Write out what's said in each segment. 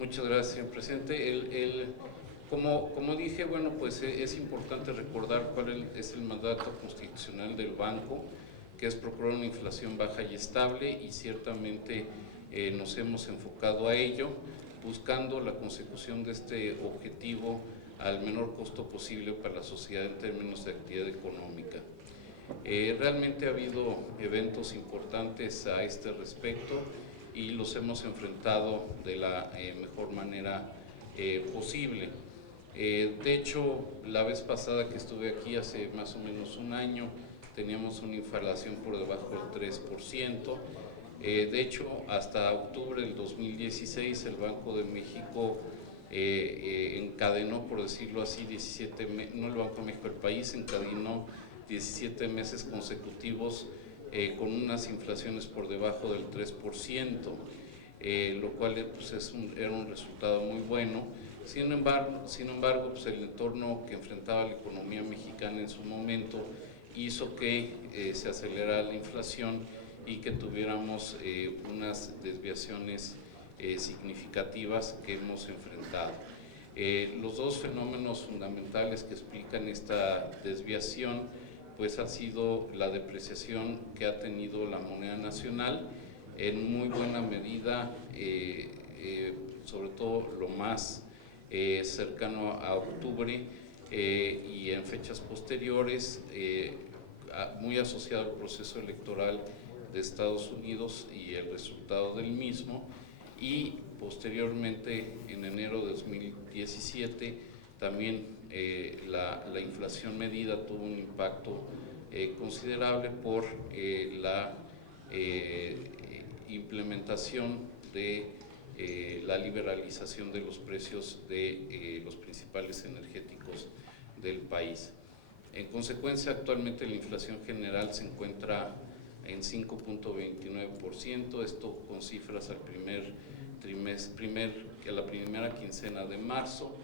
Muchas gracias, señor presidente. Como dije, bueno, pues es importante recordar cuál es el mandato constitucional del banco, que es procurar una inflación baja y estable, y ciertamente nos hemos enfocado a ello, buscando la consecución de este objetivo al menor costo posible para la sociedad en términos de actividad económica. Realmente ha habido eventos importantes a este respecto y los hemos enfrentado de la mejor manera posible. De hecho, la vez pasada que estuve aquí, hace más o menos un año, teníamos una inflación por debajo del 3%. De hecho, hasta octubre del 2016, el Banco de México encadenó, por decirlo así, 17 meses, no el Banco de México, el país encadenó 17 meses consecutivos con unas inflaciones por debajo del 3%, lo cual pues, era un resultado muy bueno. Sin embargo pues, el entorno que enfrentaba la economía mexicana en su momento hizo que se acelerara la inflación y que tuviéramos unas desviaciones significativas que hemos enfrentado. Los dos fenómenos fundamentales que explican esta desviación pues ha sido la depreciación que ha tenido la moneda nacional, en muy buena medida, sobre todo lo más cercano a octubre y en fechas posteriores, muy asociado al proceso electoral de Estados Unidos y el resultado del mismo, y posteriormente en enero de 2017 también la inflación medida tuvo un impacto considerable por la implementación de la liberalización de los precios de los principales energéticos del país. En consecuencia, actualmente la inflación general se encuentra en 5.29%, esto con cifras al a la primera quincena de marzo.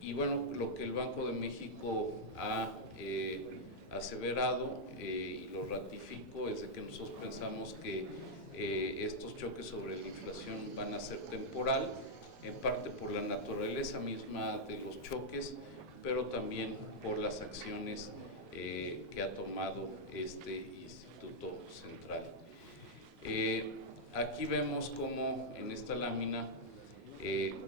Y bueno, lo que el Banco de México ha aseverado y lo ratifico es de que nosotros pensamos que estos choques sobre la inflación van a ser temporal, en parte por la naturaleza misma de los choques, pero también por las acciones que ha tomado este Instituto Central. Aquí vemos cómo en esta lámina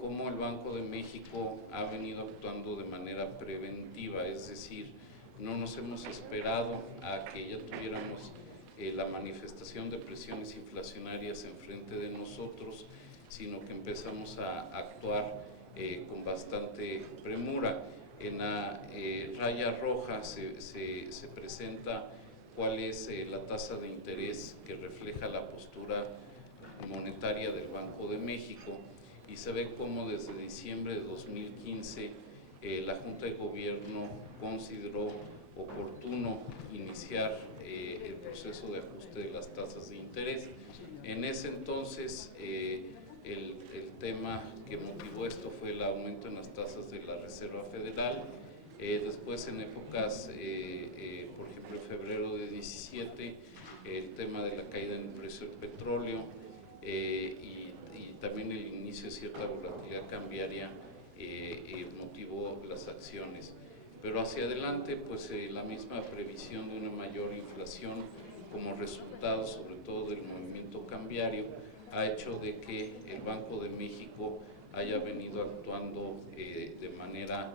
cómo el Banco de México ha venido actuando de manera preventiva, es decir, no nos hemos esperado a que ya tuviéramos la manifestación de presiones inflacionarias enfrente de nosotros, sino que empezamos a actuar con bastante premura. En la raya roja se presenta cuál es la tasa de interés que refleja la postura monetaria del Banco de México, y se ve cómo desde diciembre de 2015 la Junta de Gobierno consideró oportuno iniciar el proceso de ajuste de las tasas de interés. En ese entonces el tema que motivó esto fue el aumento en las tasas de la Reserva Federal. Después, en épocas, por ejemplo, en febrero de 17, el tema de la caída en el precio del petróleo y también el inicio de cierta volatilidad cambiaria motivó las acciones. Pero hacia adelante, pues la misma previsión de una mayor inflación como resultado, sobre todo del movimiento cambiario, ha hecho de que el Banco de México haya venido actuando de manera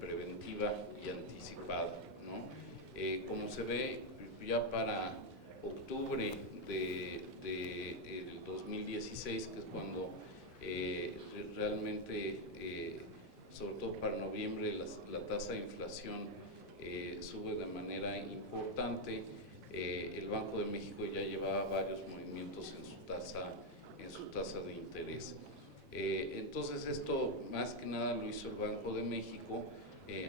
preventiva y anticipada, ¿no? Como se ve, ya para octubre del 2016, que es cuando realmente, sobre todo para noviembre, la tasa de inflación sube de manera importante. El Banco de México ya llevaba varios movimientos en su tasa de interés. Entonces esto más que nada lo hizo el Banco de México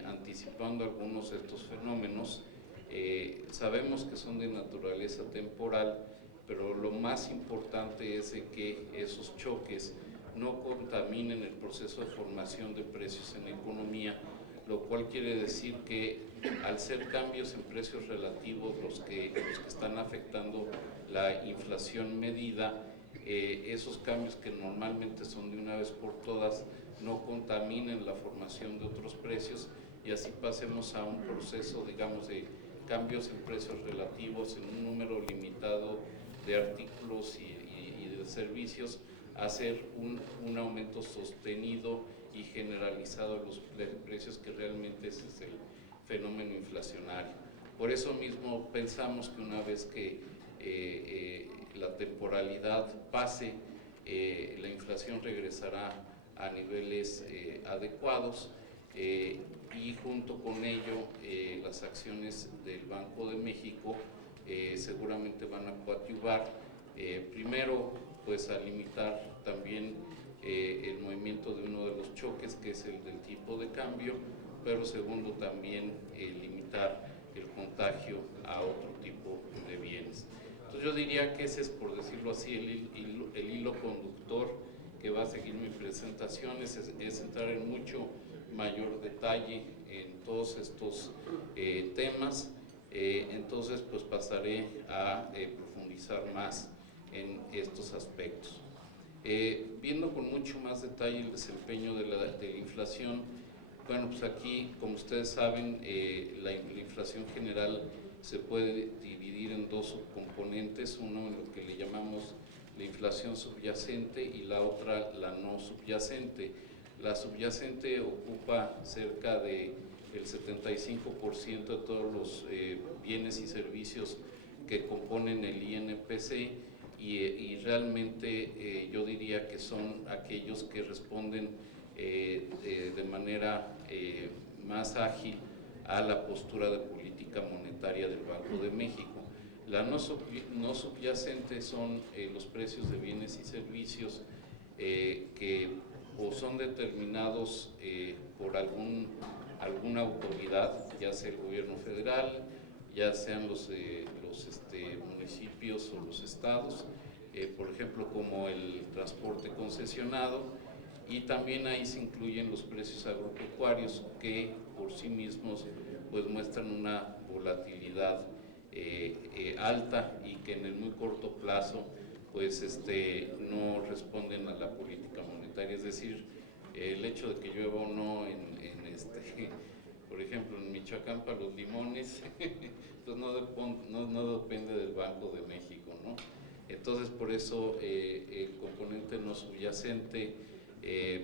anticipando algunos de estos fenómenos. Sabemos que son de naturaleza temporal, pero lo más importante es de que esos choques no contaminen el proceso de formación de precios en la economía, lo cual quiere decir que al ser cambios en precios relativos los que están afectando la inflación medida, esos cambios que normalmente son de una vez por todas no contaminen la formación de otros precios y así pasemos a un proceso, digamos, de cambios en precios relativos en un número limitado de artículos y de servicios, a hacer un aumento sostenido y generalizado de los precios, que realmente ese es el fenómeno inflacionario. Por eso mismo pensamos que una vez que la temporalidad pase, la inflación regresará a niveles adecuados y junto con ello las acciones del Banco de México seguramente van a coadyuvar primero pues a limitar también el movimiento de uno de los choques, que es el del tipo de cambio, pero segundo también limitar el contagio a otro tipo de bienes. Entonces yo diría que ese es, por decirlo así, el hilo conductor que va a seguir mi presentación, es entrar en mucho mayor detalle en todos estos temas. Entonces pues pasaré a profundizar más en estos aspectos. Viendo con mucho más detalle el desempeño de la inflación, bueno, pues aquí, como ustedes saben, la inflación general se puede dividir en dos subcomponentes, uno en lo que le llamamos la inflación subyacente y la otra la no subyacente. La subyacente ocupa cerca del 75% de todos los bienes y servicios que componen el INPC y realmente yo diría que son aquellos que responden de manera más ágil a la postura de política monetaria del Banco de México. La no subyacente son los precios de bienes y servicios que o son determinados por alguna autoridad, ya sea el gobierno federal, ya sean los municipios o los estados, por ejemplo como el transporte concesionado, y también ahí se incluyen los precios agropecuarios que por sí mismos pues muestran una volatilidad alta y que en el muy corto plazo pues no responden a la política monetaria, es decir, el hecho de que llueva o no por ejemplo en Michoacán para los limones entonces no depende del Banco de México, ¿no? Entonces por eso el componente no subyacente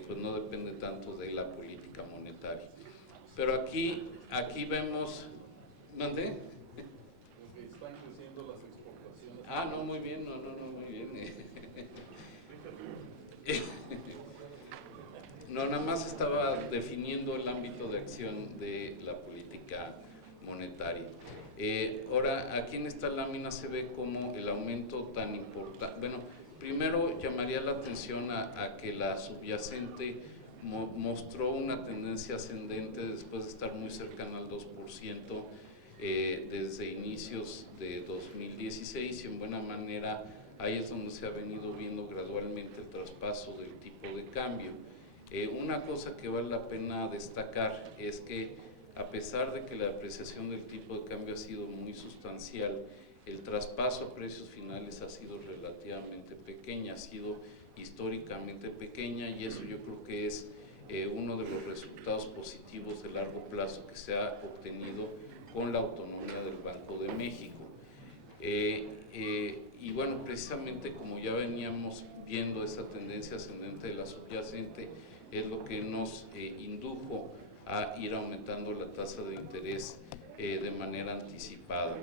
pues no depende tanto de la política monetaria. Pero aquí vemos, ¿dónde? Están creciendo las exportaciones. Ah, no, muy bien, no, muy bien. No, nada más estaba definiendo el ámbito de acción de la política monetaria. Ahora, aquí en esta lámina se ve como el aumento tan importante. Bueno, primero llamaría la atención a que la subyacente mostró una tendencia ascendente después de estar muy cercana al 2% desde inicios de 2016 y en buena manera ahí es donde se ha venido viendo gradualmente el traspaso del tipo de cambio. Una cosa que vale la pena destacar es que a pesar de que la apreciación del tipo de cambio ha sido muy sustancial, el traspaso a precios finales ha sido relativamente pequeña, ha sido históricamente pequeña y eso yo creo que es uno de los resultados positivos de largo plazo que se ha obtenido con la autonomía del Banco de México. Y bueno, precisamente como ya veníamos viendo esa tendencia ascendente de la subyacente, es lo que nos indujo a ir aumentando la tasa de interés de manera anticipada.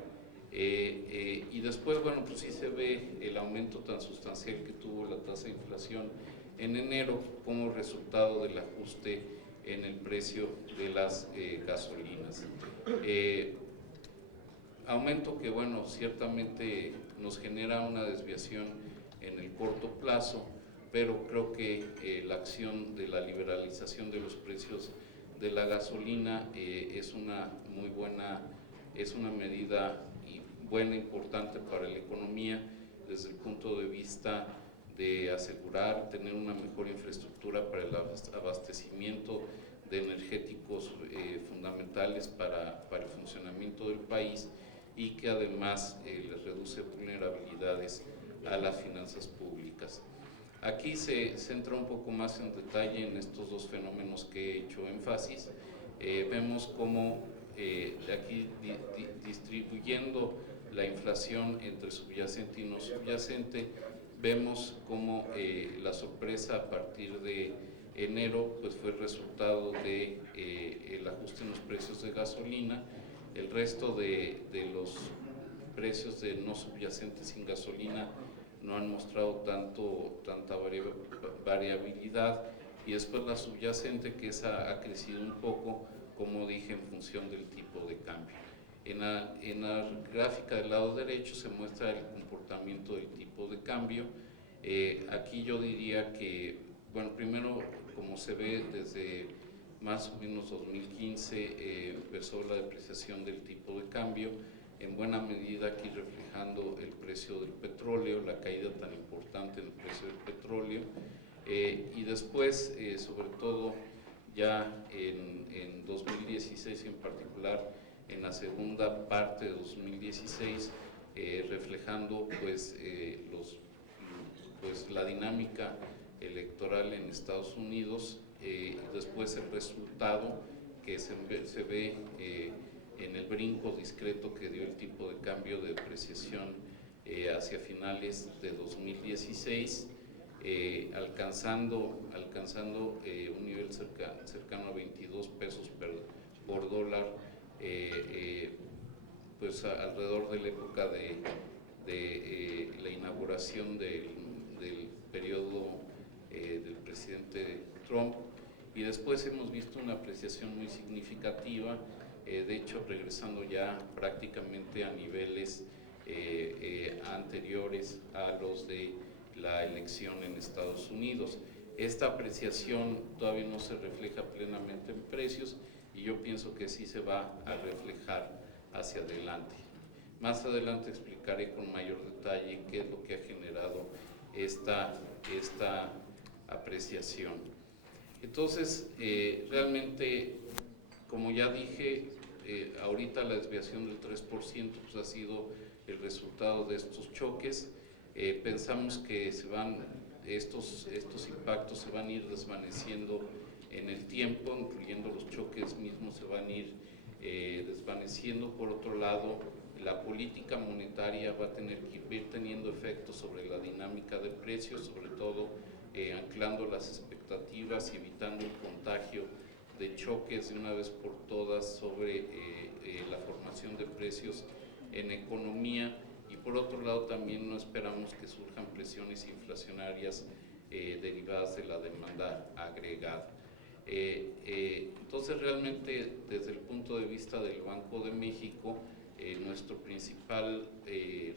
Y después, bueno, pues sí se ve el aumento tan sustancial que tuvo la tasa de inflación en enero como resultado del ajuste en el precio de las gasolinas. Aumento que, bueno, ciertamente nos genera una desviación en el corto plazo, pero creo que la acción de la liberalización de los precios de la gasolina es una muy buena, es una medida buena, importante para la economía desde el punto de vista de asegurar, tener una mejor infraestructura para el abastecimiento de energéticos fundamentales para el funcionamiento del país y que además les reduce vulnerabilidades a las finanzas públicas. Aquí se centra un poco más en detalle en estos dos fenómenos que he hecho énfasis. Vemos cómo aquí distribuyendo la inflación entre subyacente y no subyacente, vemos cómo la sorpresa a partir de enero pues fue el resultado de el ajuste en los precios de gasolina. El resto de los precios de no subyacentes sin gasolina no han mostrado tanta variabilidad, y después la subyacente, que esa ha crecido un poco, como dije, en función del tipo de cambio. En la gráfica del lado derecho se muestra el comportamiento del tipo de cambio. Aquí yo diría que, bueno, primero, como se ve desde más o menos 2015 empezó la depreciación del tipo de cambio, en buena medida aquí reflejando el precio del petróleo, la caída tan importante en el precio del petróleo, y después, sobre todo, ya en 2016 en particular, en la segunda parte de 2016, reflejando pues, la dinámica electoral en Estados Unidos, después el resultado que se ve en el brinco discreto que dio el tipo de cambio de depreciación hacia finales de 2016, alcanzando un nivel cercano a 22 pesos por dólar, pues alrededor de la época de la inauguración del periodo del presidente Trump, y después hemos visto una apreciación muy significativa, de hecho regresando ya prácticamente a niveles anteriores a los de la elección en Estados Unidos. Esta apreciación todavía no se refleja plenamente en precios, y yo pienso que sí se va a reflejar hacia adelante. Más adelante explicaré con mayor detalle qué es lo que ha generado esta apreciación. Entonces, realmente, como ya dije, ahorita la desviación del 3% pues, ha sido el resultado de estos choques. Pensamos que estos impactos se van a ir desvaneciendo en el tiempo, incluyendo los choques mismos se van a ir desvaneciendo. Por otro lado, la política monetaria va a tener que ir teniendo efectos sobre la dinámica de precios, sobre todo anclando las expectativas y evitando el contagio de choques de una vez por todas sobre la formación de precios en economía. Y por otro lado, también no esperamos que surjan presiones inflacionarias derivadas de la demanda agregada. Entonces, realmente, desde el punto de vista del Banco de México, nuestro principal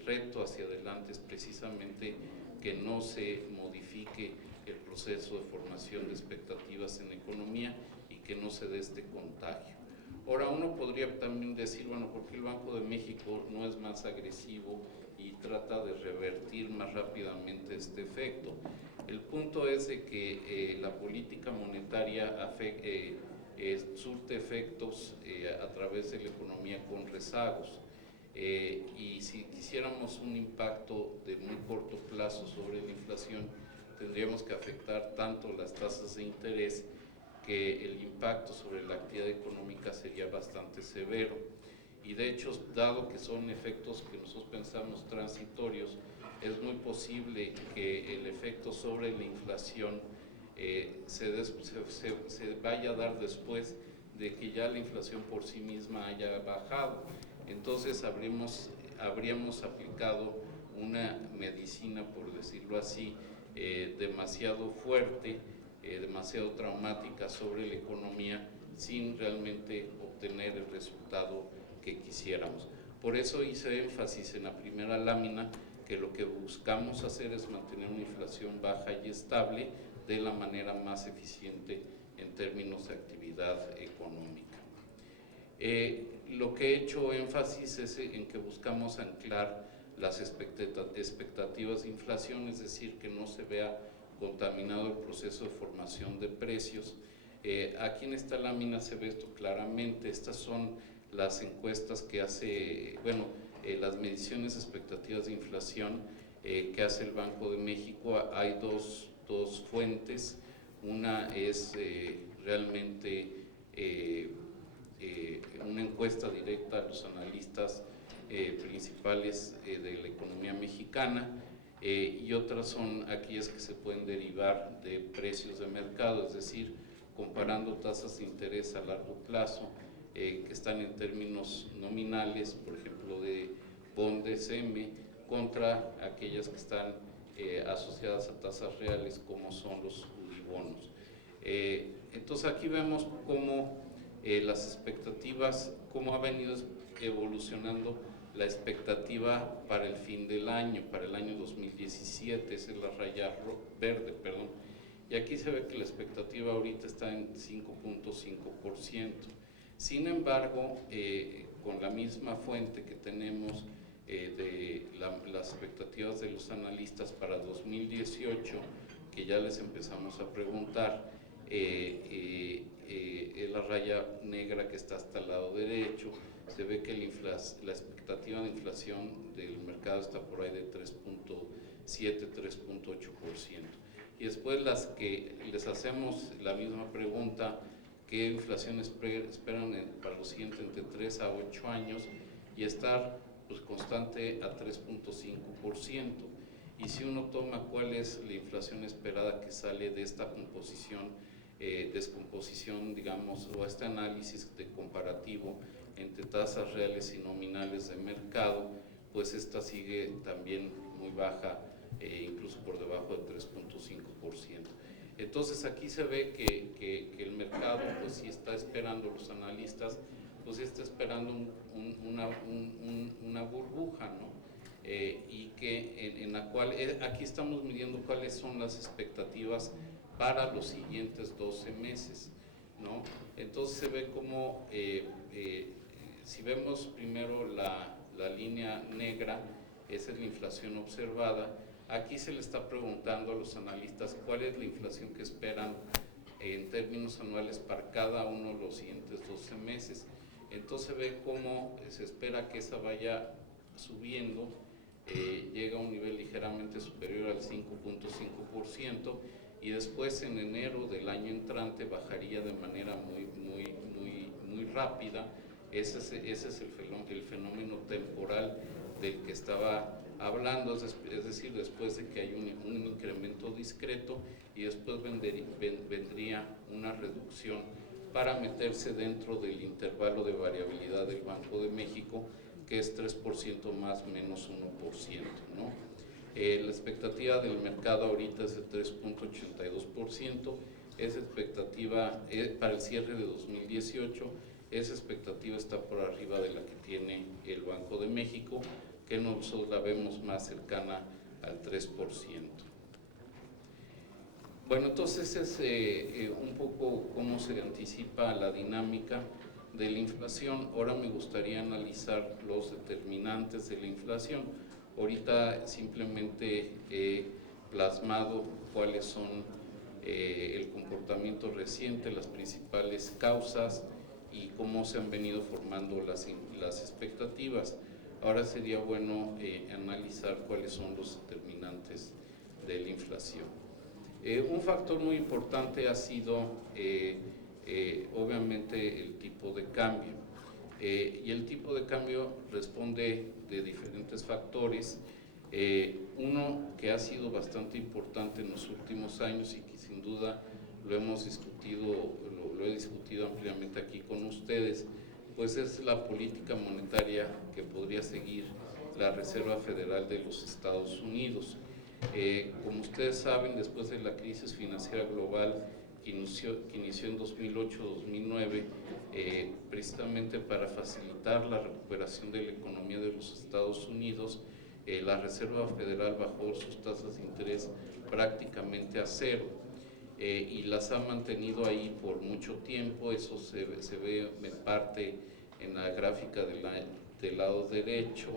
reto hacia adelante es precisamente que no se modifique el proceso de formación de expectativas en economía y que no se dé este contagio. Ahora, uno podría también decir, bueno, ¿por qué el Banco de México no es más agresivo y trata de revertir más rápidamente este efecto? El punto es de que la política monetaria surte efectos a través de la economía con rezagos, y si quisiéramos un impacto de muy corto plazo sobre la inflación, tendríamos que afectar tanto las tasas de interés que el impacto sobre la actividad económica sería bastante severo. Y de hecho, dado que son efectos que nosotros pensamos transitorios, es muy posible que el efecto sobre la inflación se vaya a dar después de que ya la inflación por sí misma haya bajado. Entonces habríamos aplicado una medicina, por decirlo así, demasiado fuerte, demasiado traumática sobre la economía, sin realmente obtener el resultado que quisiéramos. Por eso hice énfasis en la primera lámina que lo que buscamos hacer es mantener una inflación baja y estable de la manera más eficiente en términos de actividad económica. Lo que he hecho énfasis es en que buscamos anclar las expectativas de inflación, es decir, que no se vea contaminado el proceso de formación de precios. Aquí en esta lámina se ve esto claramente. Estas son las encuestas que hace, las mediciones de expectativas de inflación que hace el Banco de México. Hay dos fuentes. Una es realmente una encuesta directa a los analistas principales de la economía mexicana, y otras son aquellas que se pueden derivar de precios de mercado, es decir, comparando tasas de interés a largo plazo que están en términos nominales, por ejemplo de bondes M, contra aquellas que están asociadas a tasas reales como son los bonos. Entonces aquí vemos cómo las expectativas, cómo ha venido evolucionando la expectativa para el fin del año, para el año 2017, esa es la raya verde, perdón. Y aquí se ve que la expectativa ahorita está en 5.5%. Sin embargo, con la misma fuente que tenemos de las expectativas de los analistas para 2018, que ya les empezamos a preguntar, es la raya negra que está hasta el lado derecho. Se ve que la expectativa de inflación del mercado está por ahí de 3.7, 3.8%. Y después las que les hacemos la misma pregunta, ¿qué inflación esperan para los siguientes entre 3 a 8 años? Y estar pues constante a 3.5%. Y si uno toma cuál es la inflación esperada que sale de esta descomposición, digamos, o este análisis de comparativo entre tasas reales y nominales de mercado, pues esta sigue también muy baja, incluso por debajo de 3.5%. Entonces aquí se ve que el mercado, pues sí está esperando, los analistas, pues está esperando una burbuja, ¿no? Y que en la cual, aquí estamos midiendo cuáles son las expectativas para los siguientes 12 meses, ¿no? Entonces se ve como, si vemos primero la línea negra, esa es la inflación observada. Aquí se le está preguntando a los analistas cuál es la inflación que esperan en términos anuales para cada uno de los siguientes 12 meses. Entonces se ve cómo se espera que esa vaya subiendo, llega a un nivel ligeramente superior al 5.5%, y después en enero del año entrante bajaría de manera muy rápida. Ese es el fenómeno temporal del que estaba hablando, es decir, después de que hay un incremento discreto y después vendría una reducción para meterse dentro del intervalo de variabilidad del Banco de México, que es 3% más menos 1%, ¿no? La expectativa del mercado ahorita es de 3.82%, esa expectativa para el cierre de 2018, esa expectativa está por arriba de la que tiene el Banco de México, que nosotros la vemos más cercana al 3%. Bueno, entonces es un poco cómo se anticipa la dinámica de la inflación. Ahora me gustaría analizar los determinantes de la inflación. Ahorita simplemente he plasmado cuáles son el comportamiento reciente, las principales causas y cómo se han venido formando las expectativas. Ahora sería bueno analizar cuáles son los determinantes de la inflación. Un factor muy importante ha sido obviamente el tipo de cambio, y el tipo de cambio responde de diferentes factores. Uno que ha sido bastante importante en los últimos años y que sin duda lo hemos discutido, lo he discutido ampliamente aquí con ustedes, pues es la política monetaria que podría seguir la Reserva Federal de los Estados Unidos. Como ustedes saben, después de la crisis financiera global que inició en 2008-2009, precisamente para facilitar la recuperación de la economía de los Estados Unidos, la Reserva Federal bajó sus tasas de interés prácticamente a cero, y las ha mantenido ahí por mucho tiempo. Eso se ve en parte en la gráfica del lado derecho,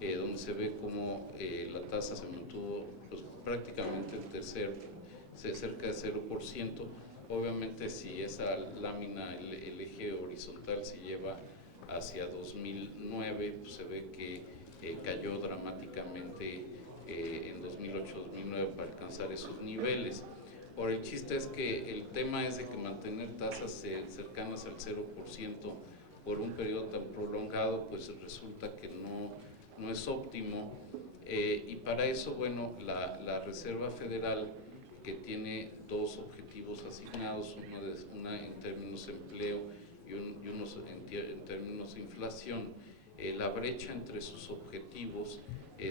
donde se ve cómo la tasa se mantuvo pues, prácticamente cerca de 0%. Obviamente si esa lámina, el eje horizontal se lleva hacia 2009, pues se ve que cayó dramáticamente en 2008-2009 para alcanzar esos niveles. Ahora, el chiste es que el tema es de que mantener tasas cercanas al 0% por un periodo tan prolongado, pues resulta que no es óptimo, y para eso, bueno, la Reserva Federal, que tiene dos objetivos asignados, una en términos de empleo y unos en términos de inflación, la brecha entre sus objetivos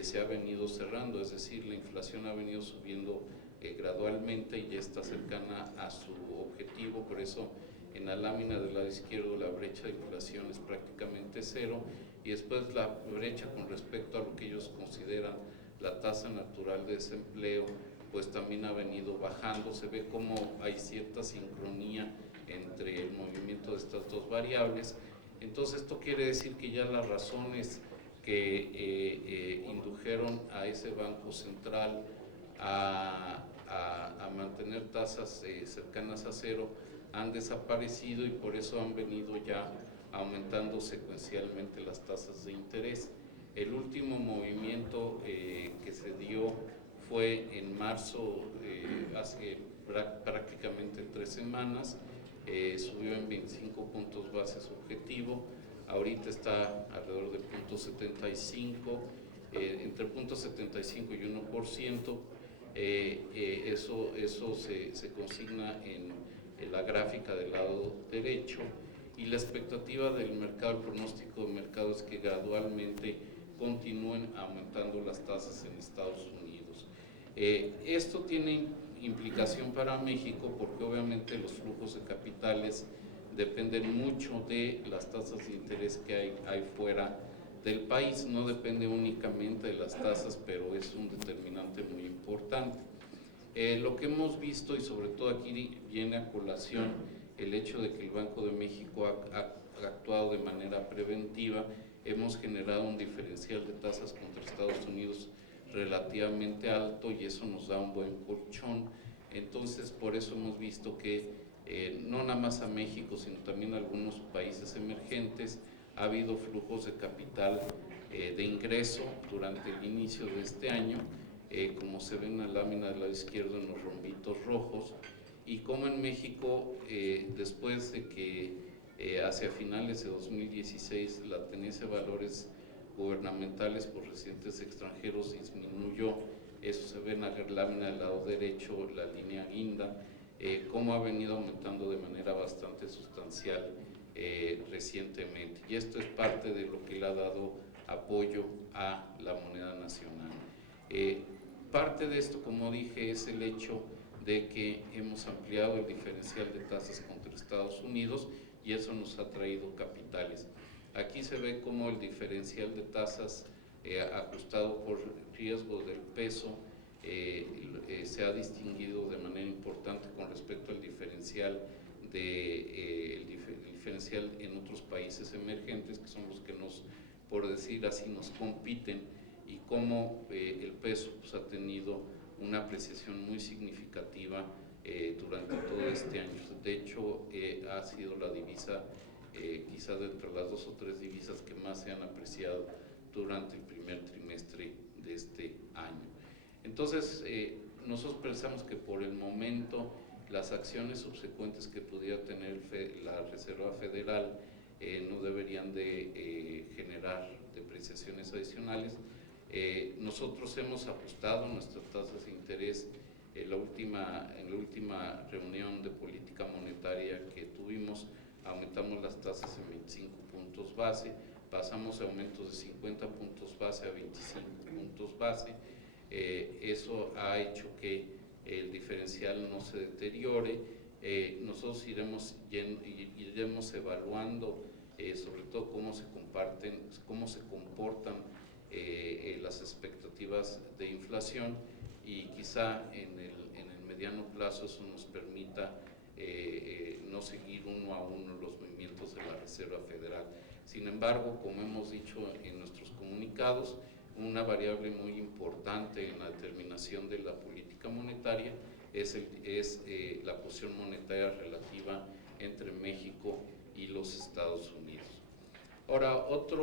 se ha venido cerrando, es decir, la inflación ha venido subiendo gradualmente y ya está cercana a su objetivo. Por eso en la lámina del lado izquierdo la brecha de inflación es prácticamente cero, y después la brecha con respecto a lo que ellos consideran la tasa natural de desempleo, pues también ha venido bajando. Se ve como hay cierta sincronía entre el movimiento de estas dos variables. Entonces esto quiere decir que ya las razones que indujeron a ese Banco Central a mantener tasas cercanas a cero han desaparecido, y por eso han venido ya aumentando secuencialmente las tasas de interés. El último movimiento que se dio fue en marzo, hace prácticamente 3 semanas, subió en 25 puntos bases objetivo, ahorita está alrededor de 0.75, entre 0.75 y 1%, eso se consigna en la gráfica del lado derecho, y la expectativa del mercado, el pronóstico del mercado es que gradualmente continúen aumentando las tasas en Estados Unidos. Esto tiene implicación para México porque obviamente los flujos de capitales dependen mucho de las tasas de interés que hay fuera del país, no depende únicamente de las tasas, pero es un determinante muy importante. Lo que hemos visto, y sobre todo aquí viene a colación el hecho de que el Banco de México ha actuado de manera preventiva, hemos generado un diferencial de tasas contra Estados Unidos relativamente alto, y eso nos da un buen colchón. Entonces, por eso hemos visto que no nada más a México, sino también a algunos países emergentes, ha habido flujos de capital de ingreso durante el inicio de este año, como se ve en la lámina del lado izquierdo en los rombitos rojos, y como en México, después de que hacia finales de 2016 la tenencia de valores gubernamentales por residentes extranjeros disminuyó, eso se ve en la lámina del lado derecho, la línea guinda, cómo ha venido aumentando de manera bastante sustancial recientemente, y esto es parte de lo que le ha dado apoyo a la moneda nacional. Parte de esto, como dije, es el hecho de que hemos ampliado el diferencial de tasas contra Estados Unidos, y eso nos ha traído capitales. Aquí se ve cómo el diferencial de tasas ajustado por riesgo del peso se ha distinguido de manera importante con respecto al diferencial el diferencial en otros países emergentes, que son los que por decir así, nos compiten, y cómo el peso pues, ha tenido una apreciación muy significativa durante todo este año. De hecho, ha sido la divisa, quizás de entre las 2 o 3 divisas que más se han apreciado durante el primer trimestre de este año. Entonces, nosotros pensamos que por el momento las acciones subsecuentes que pudiera tener la Reserva Federal no deberían de generar depreciaciones adicionales. Nosotros hemos ajustado nuestras tasas de interés en la última reunión de política monetaria que tuvimos, aumentamos las tasas en 25 puntos base, pasamos a aumentos de 50 puntos base a 25 puntos base. Eso ha hecho que el diferencial no se deteriore. Nosotros iremos evaluando sobre todo cómo se comportan las expectativas de inflación, y quizá en el mediano plazo eso nos permita no seguir uno a uno los movimientos de la Reserva Federal. Sin embargo, como hemos dicho en nuestros comunicados, una variable muy importante en la determinación de la política monetaria es la posición monetaria relativa entre México y los Estados Unidos. Ahora, otro